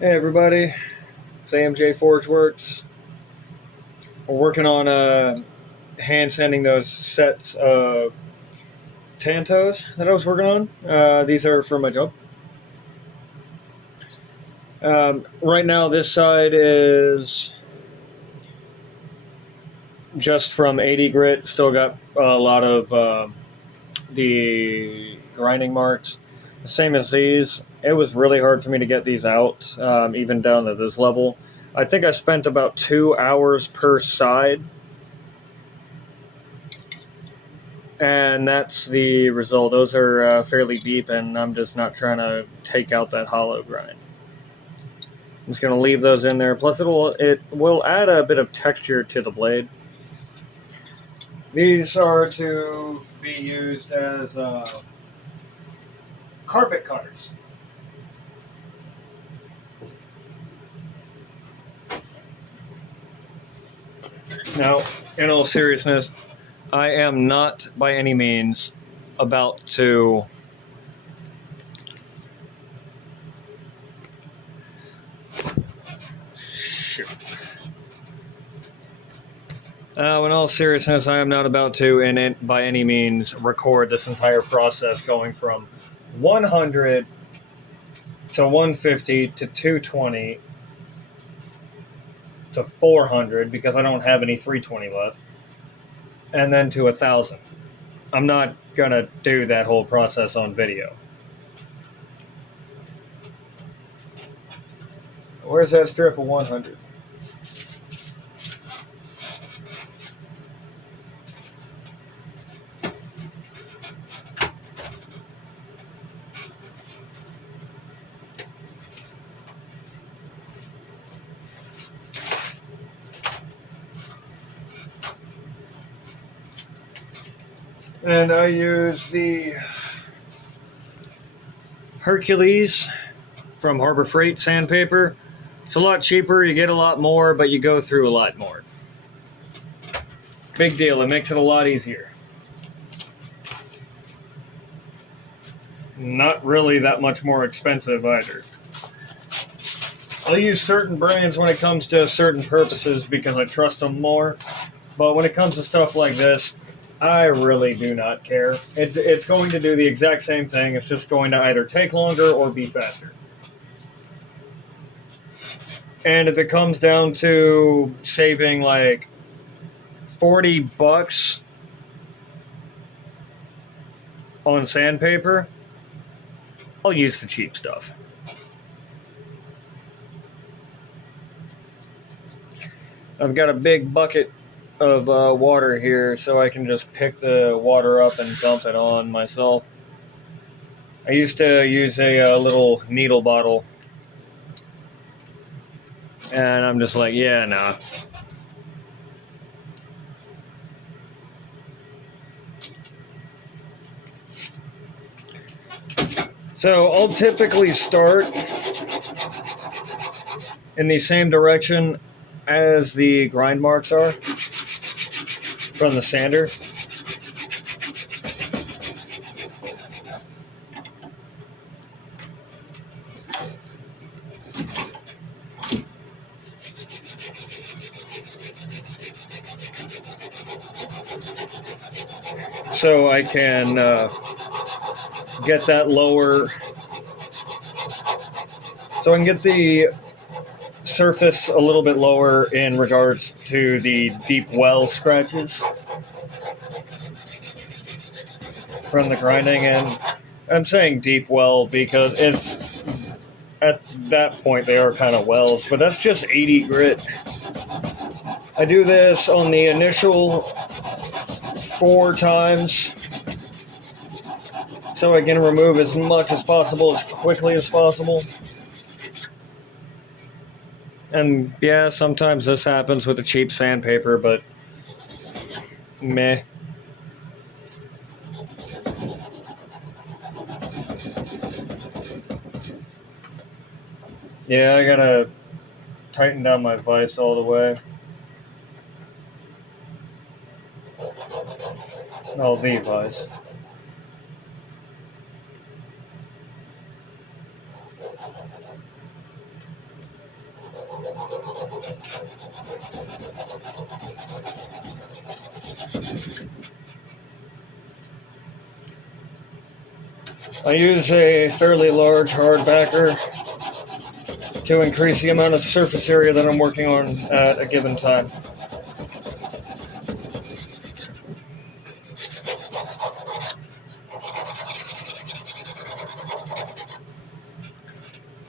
Hey everybody, it's AMJ Forge Works. We're working on hand sanding those sets of Tantos that I was working on. These are for my job. Right now, this side is just from 80 grit. Still got a lot of the grinding marks. The same as these. It was really hard for me to get these out, even down to this level. I think I spent about 2 hours per side. And that's the result. Those are fairly deep, and I'm just not trying to take out that hollow grind. I'm just going to leave those in there. Plus, it will add a bit of texture to the blade. These are to be used as carpet cutters. Now, in all seriousness, I am not by any means about to in all seriousness, I am not about to, by any means, record this entire process going from 100 to 150 to 220 to 400 because I don't have any 320 left, and then to 1,000. I'm not going to do that whole process on video. Where's that strip of 100? And I use the Hercules from Harbor Freight sandpaper. It's a lot cheaper, you get a lot more, but you go through a lot more. Big deal, it makes it a lot easier. Not really that much more expensive either. I'll use certain brands when it comes to certain purposes because I trust them more. But when it comes to stuff like this, I really do not care. It's going to do the exact same thing. It's just going to either take longer or be faster. And if it comes down to saving like $40 on sandpaper, I'll use the cheap stuff. I've got a big bucket of water here, so I can just pick the water up and dump it on myself. I used to use a little needle bottle, and I'm just like, yeah, nah. So I'll typically start in the same direction as the grind marks are from the sander. So I can get that lower, so I can get the surface a little bit lower in regards to the deep well scratches from the grinding. And I'm saying deep well because it's at that point they are kind of wells, but that's just 80 grit. I do this on the initial 4 times so I can remove as much as possible as quickly as possible. And yeah, sometimes this happens with the cheap sandpaper, but meh. Yeah, I gotta tighten down my vise all the way. Oh, the vise. I use a fairly large hard backer to increase the amount of surface area that I'm working on at a given time.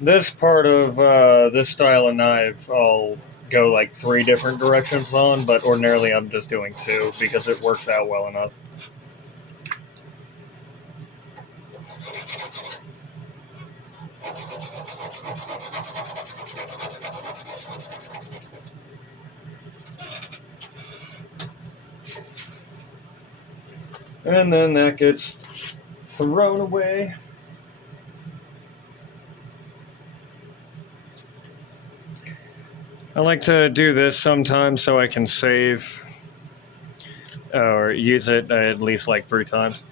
This part of this style of knife, I'll go like 3 different directions on, but ordinarily I'm just doing 2 because it works out well enough. And then that gets thrown away. I like to do this sometimes so I can save or use it at least like 3 times.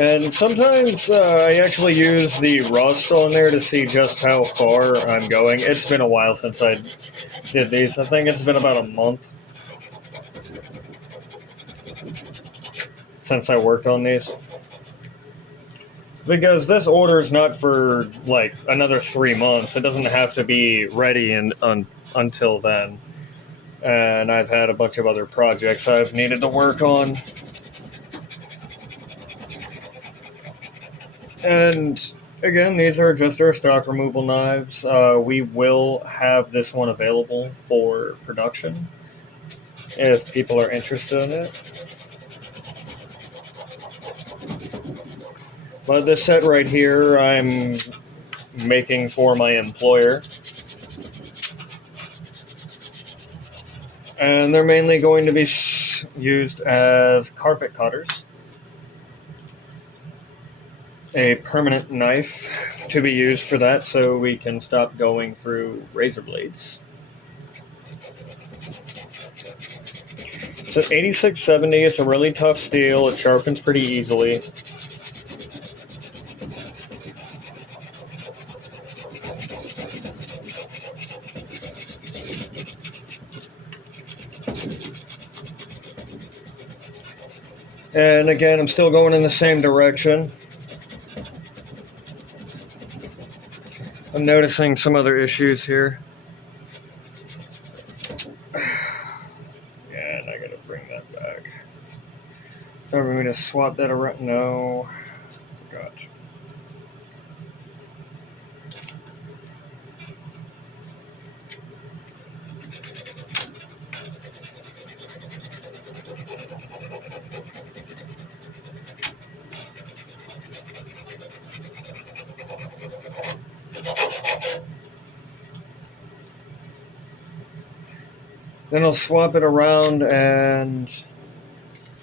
And sometimes I actually use the rust on there to see just how far I'm going. It's been a while since I did these. I think it's been about a month since I worked on these. Because this order is not for like another 3 months. It doesn't have to be ready until then. And I've had a bunch of other projects I've needed to work on. And again, these are just our stock removal knives. We will have this one available for production if people are interested in it. But this set right here, I'm making for my employer. And they're mainly going to be used as carpet cutters. A permanent knife to be used for that so we can stop going through razor blades. So 8670, it's a really tough steel. It sharpens pretty easily. And again, I'm still going in the same direction. I'm noticing some other issues here. And I gotta bring that back. So we're going to swap that around. No, forgot. Then I'll swap it around and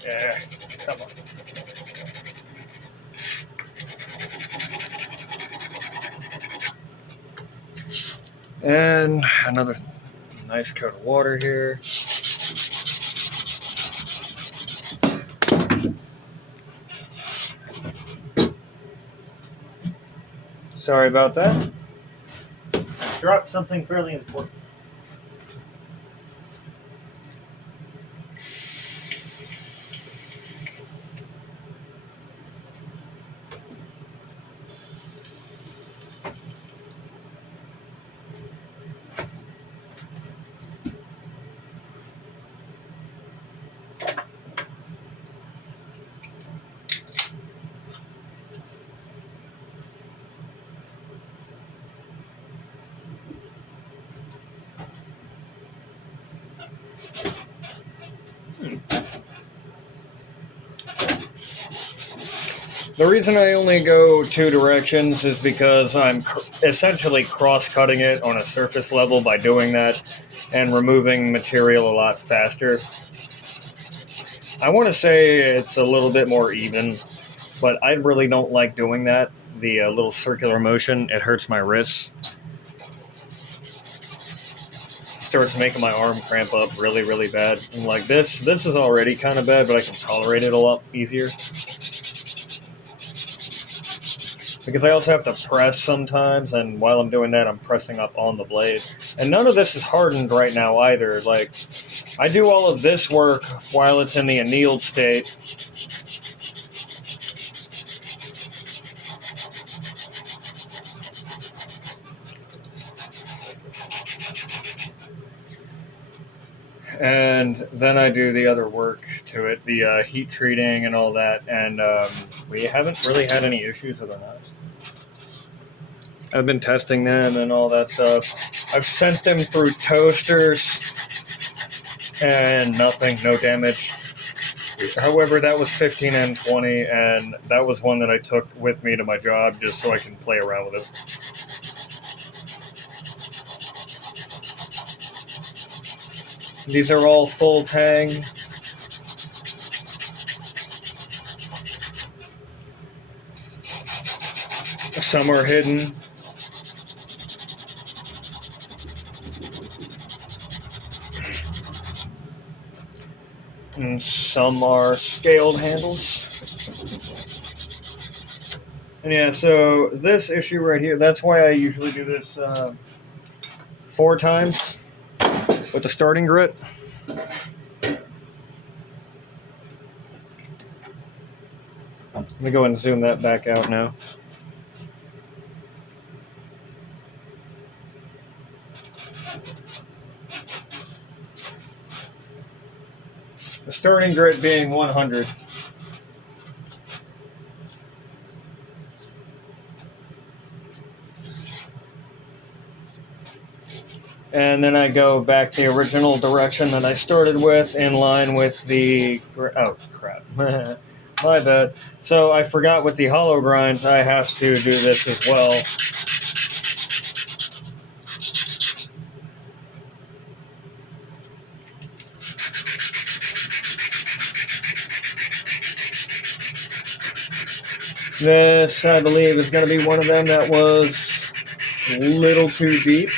yeah, come on. And another nice coat of water here. Sorry about that. Dropped something fairly important. The reason I only go 2 directions is because I'm essentially cross-cutting it on a surface level by doing that and removing material a lot faster. I want to say it's a little bit more even, but I really don't like doing that. The little circular motion, it hurts my wrists. starts making my arm cramp up really, really bad. And like this is already kind of bad, but I can tolerate it a lot easier. Because I also have to press sometimes, and while I'm doing that, I'm pressing up on the blade. And none of this is hardened right now either. Like, I do all of this work while it's in the annealed state. And then I do the other work to it, the heat treating and all that, and we haven't really had any issues with the knives. I've been testing them and all that stuff. I've sent them through toasters, and nothing, no damage. However, that was 15N20, and that was one that I took with me to my job just so I can play around with it. These are all full tang. Some are hidden. And some are scaled handles. And yeah, so this issue right here, that's why I usually do this 4 times with the starting grit. Let me go ahead and zoom that back out now. The starting grit being 100. And then I go back the original direction that I started with, in line with the... Oh, crap. My bad. So I forgot with the hollow grinds, I have to do this as well. This, I believe, is going to be one of them that was a little too deep.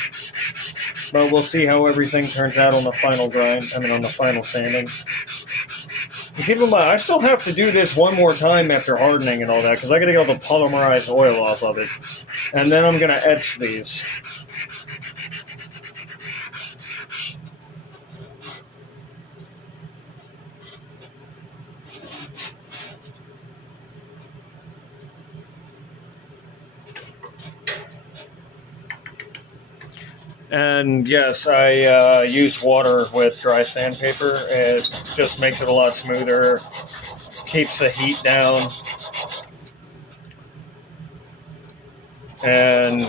But we'll see how everything turns out on the final grind, on the final sanding. And keep in mind, I still have to do this one more time after hardening and all that, because I got to get all the polymerized oil off of it. And then I'm going to etch these. And yes, I use water with dry sandpaper. It just makes it a lot smoother, keeps the heat down, and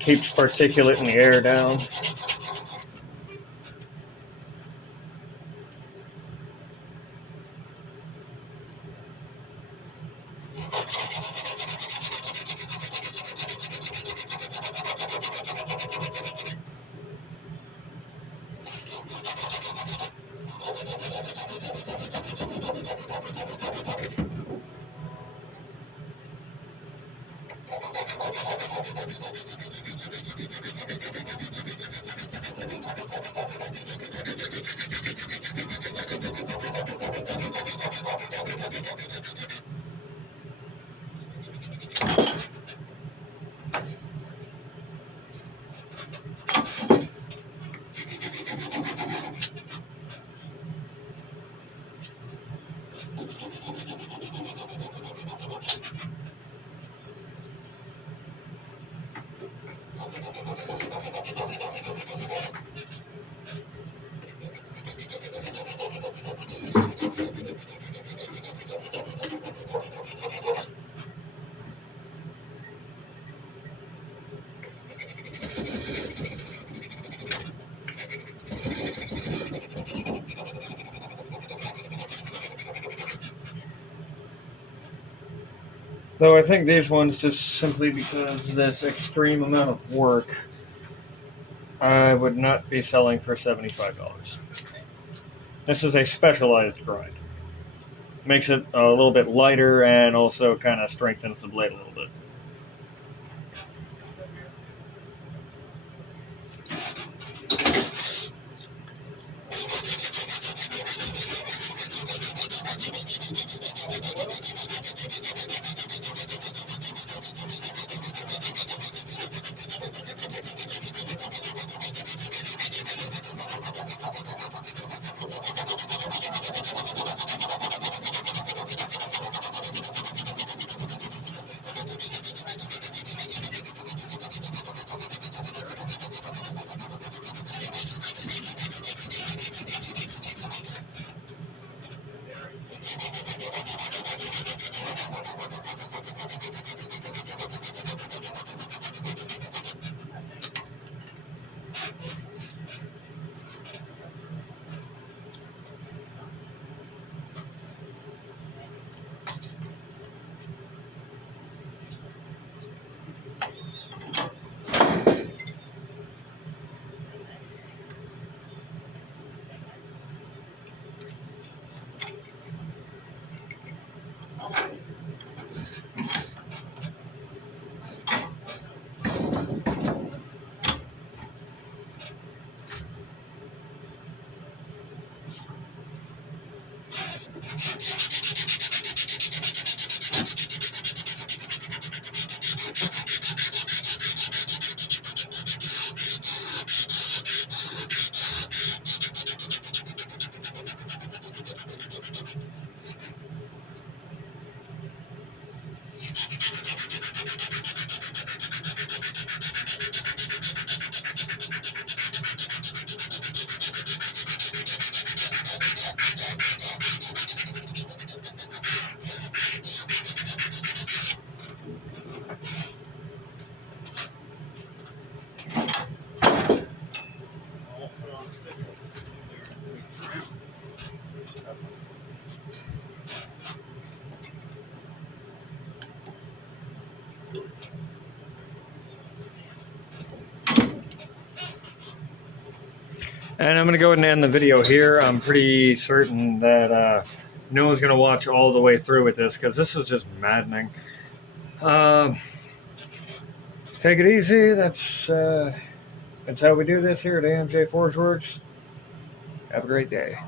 keeps particulate in the air down. Though I think these ones, just simply because of this extreme amount of work, I would not be selling for $75. This is a specialized grind. Makes it a little bit lighter and also kind of strengthens the blade a little bit. And I'm going to go ahead and end the video here. I'm pretty certain that no one's going to watch all the way through with this because this is just maddening. Take it easy. That's how we do this here at AMJ Forge Works. Have a great day.